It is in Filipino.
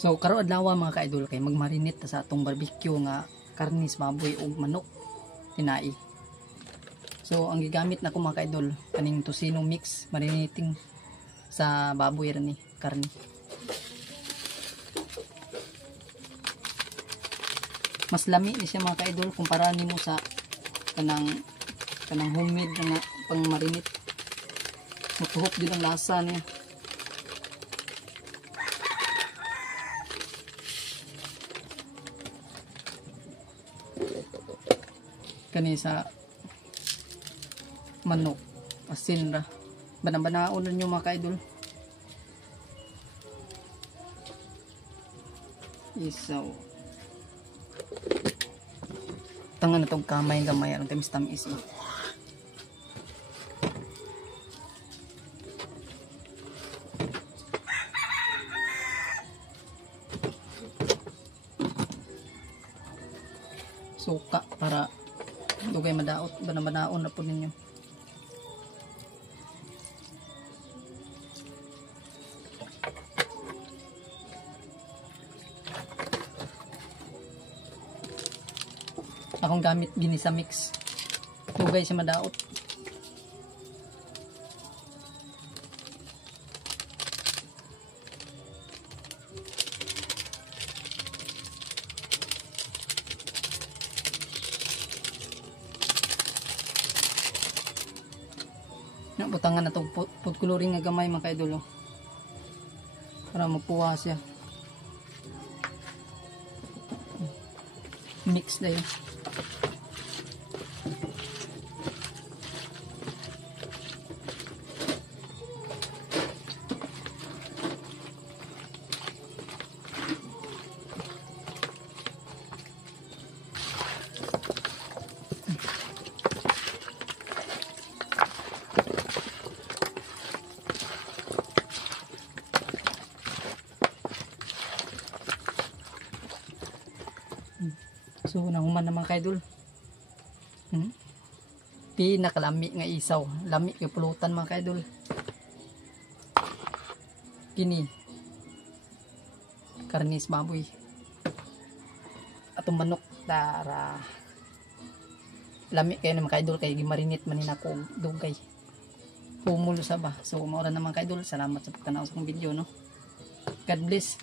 So karon adlaw mga ka-idol kay magmarinate sa atong barbecue nga karnis baboy ug manok tinai. So ang gigamit nako mga ka-idol kaning tocino mix marinating sa baboy ra ni karni. Mas lami ni siya mga ka-idol kumpara nimo sa kanang homemade nga pang marinate. Matuhop din ang lasa niya. Kani sa manok asin ra banabanaon ninyo mga ka-idol. Isaw tangan na tong kamay gamay ang tamis-tamis eh. Suka para dugay madaot banabanaon na po ninyo. Akong gamit gini sa mix. Dugay siya madaot. Butangan na itong food coloring nga gamay mga ka-idol para mapuwa siya. Mix na yun. So nahuman naman ka-idol. Pinakalami nga isaw, lami kay pulutan mga ka-idol. Kini karnis baboy atong manok tara lami kayo naman ka-idol kay gimarinate man nina ko dugay pumulo sa ba. So mao ra naman ka-idol, salamat sa pagtanaw sa akong video no. God bless.